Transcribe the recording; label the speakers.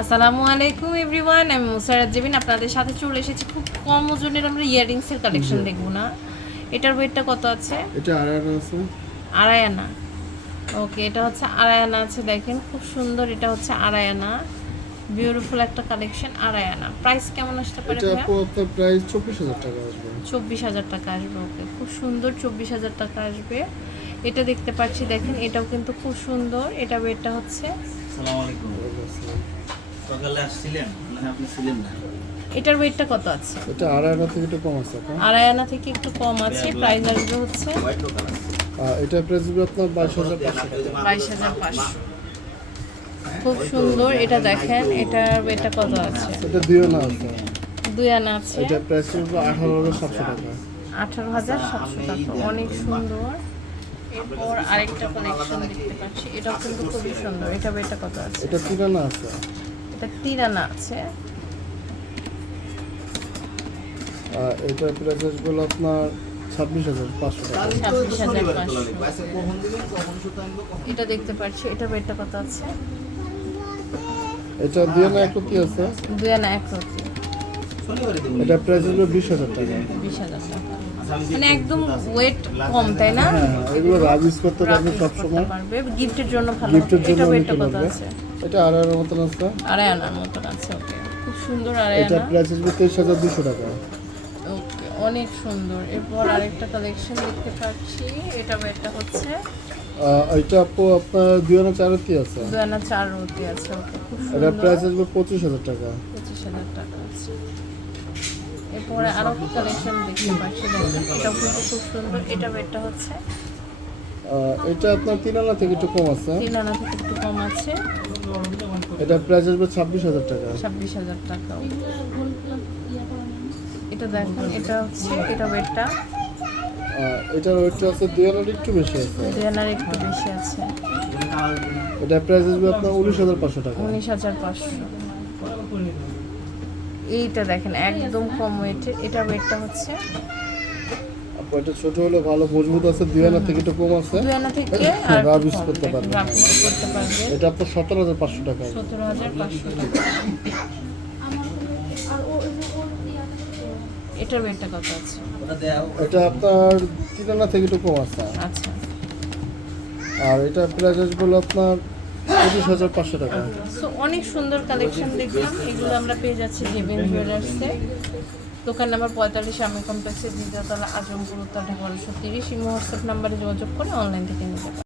Speaker 1: আসসালামু আলাইকুম এভরিওয়ান আমি মুসারাত জেবিন আপনাদের সাথে চলে এসেছি খুব কম ওজনের আমরা ইয়ারিংসের কালেকশন দেখব না। এটার ওয়েটটা কত আছে?
Speaker 2: এটা আর আর আছে।
Speaker 1: আড়াই আনা। ওকে এটা হচ্ছে আড়াই আনা আছে দেখেন। খুব সুন্দর এটা হচ্ছে আড়াই আনা। বিউটিফুল একটা কালেকশন আড়াই আনা। প্রাইস কেমন আসতে পারে
Speaker 2: এটা? আপনার প্রাইস চব্বিশ হাজার টাকা আসবে।
Speaker 1: চব্বিশ হাজার টাকা আসবে ওকে খুব সুন্দর চব্বিশ হাজার টাকা আসবে। এটা দেখতে পাচ্ছি দেখেন এটাও কিন্তু খুব সুন্দর। এটা ওয়েটটা হচ্ছে
Speaker 3: সালাম আলাইকুম। সকালে আসছিলেন না আপনি ছিলেন না।
Speaker 1: এটার ওয়েটটা কত আছে?
Speaker 2: এটা আর থেকে একটু কম আছে
Speaker 1: আড়াই আনা থেকে একটু কম আছে প্রাইস আসবে হচ্ছে
Speaker 2: এটা প্রাইস হবে আপনার বাইশ হাজার পাঁচশো
Speaker 1: বাইশ হাজার পাঁচশো। খুব সুন্দর এটা দেখেন এটার এটা কত আছে?
Speaker 2: এটা দিও না আছে।
Speaker 1: দুই আনা আছে?
Speaker 2: এটা প্রাইস হবে আঠারো হাজার সাতশো টাকা।
Speaker 1: আঠারো হাজার সাতশো টাকা অনেক সুন্দর। এরপর আরেকটা কালেকশন দেখতে পাচ্ছি এটাও কিন্তু খুবই সুন্দর এটা এটা কত আছে?
Speaker 2: এটা তিরানা আছে।
Speaker 1: এটা তিন আনা আছে
Speaker 2: প্রাইস আসবে আপনার ছাব্বিশ হাজার পাঁচশো
Speaker 1: এটা দেখতে পাচ্ছি এটা এটা কত আছে?
Speaker 2: এটা দিও না একটু কি আছে।
Speaker 1: দুই আনা এক
Speaker 2: এটা প্রাইস আসবে বিশ হাজার টাকা।
Speaker 1: বিশ হাজার টাকা।
Speaker 3: আচ্ছা
Speaker 1: মানে একদম ওয়েট কম তাই না?
Speaker 2: হ্যাঁ এগুলো রাব ইউজ করতে পারবেন সবসময়।
Speaker 1: পারবে। গিফটের জন্য ভালো।
Speaker 2: গিফটের। জন্য
Speaker 1: এটা ওয়েটটা কত আছে?
Speaker 2: এটা আর আর মতন আছে।
Speaker 1: আড়াই আনার মতন আছে ওকে। খুব সুন্দর আড়াই
Speaker 2: এটা
Speaker 1: আনা
Speaker 2: প্রাইস আসবে তেইশ হাজার দুশো টাকা।
Speaker 1: ওকে অনেক সুন্দর। এরপর আরেকটা কালেকশন দেখতে পাচ্ছি। এটা এটা হচ্ছে।
Speaker 2: এটা আপু আপনার দুই হাজার চারতি আছে।
Speaker 1: দুই আনা চার রতি আছে ওকে খুব
Speaker 2: এটা প্রাইস আসবে পঁচিশ হাজার টাকা।
Speaker 1: পঁচিশ হাজার টাকা আছে। এরপরে আরও কালেকশন দেখতে পাচ্ছি। কিন্তু খুব সুন্দর। এটা এটা হচ্ছে।
Speaker 2: এটা আপনার তিন আনা থেকে একটু কম আছে।
Speaker 1: তিন আনা থেকে একটু কম আছে।
Speaker 2: এটা প্রাইস আসবে ছাব্বিশ হাজার টাকা।
Speaker 1: ছাব্বিশ হাজার টাকা। এটা দেখেন এটা হচ্ছে এটা ওয়েটটা।
Speaker 2: এটার ওয়েটটা আছে দুই আনার একটু বেশি আছে।
Speaker 1: দুই আনার একটু বেশি আছে।
Speaker 2: এটা প্রাইস আসবে আপনার উনিশ হাজার পাঁচশো টাকা।
Speaker 1: উনিশ হাজার পাঁচশো। এইটা দেখেন একদম কম ওয়েটের এটা ওয়েটটা হচ্ছে
Speaker 2: এটা ছোট হলে ভালো মজবুত আছে দুই আনা থেকে একটু কম আছে।
Speaker 1: দুই আনা থেকে আর
Speaker 2: রাব ইউজ করতে পারবে।
Speaker 1: রাব ইউজ করতে পারবে।
Speaker 2: এটা আপনার সতেরো হাজার পাঁচশো টাকা।
Speaker 1: সতেরো হাজার পাঁচশো টাকা। এটার ওয়েটটা কত আছে?
Speaker 2: এটা আপনার তিন আনা থেকে একটু কম আছে।
Speaker 1: আচ্ছা।
Speaker 2: আর এটা প্রাইস আসবে আপনার পঁচিশ হাজার পাঁচশো টাকা।
Speaker 1: সো অনেক সুন্দর কালেকশন দেখলাম। এগুলো আমরা পেয়ে যাচ্ছি জেবেন জুয়েলার্সে দোকান নাম্বার পঁয়তাল্লিশ আমি কমপ্লেক্সের দ্বিতীয়তলা আজমপুর উত্তর ঢাকা বারোশো তিরিশ এই হোয়াটসঅ্যাপ নাম্বারে যোগাযোগ করে অনলাইন থেকে নিতে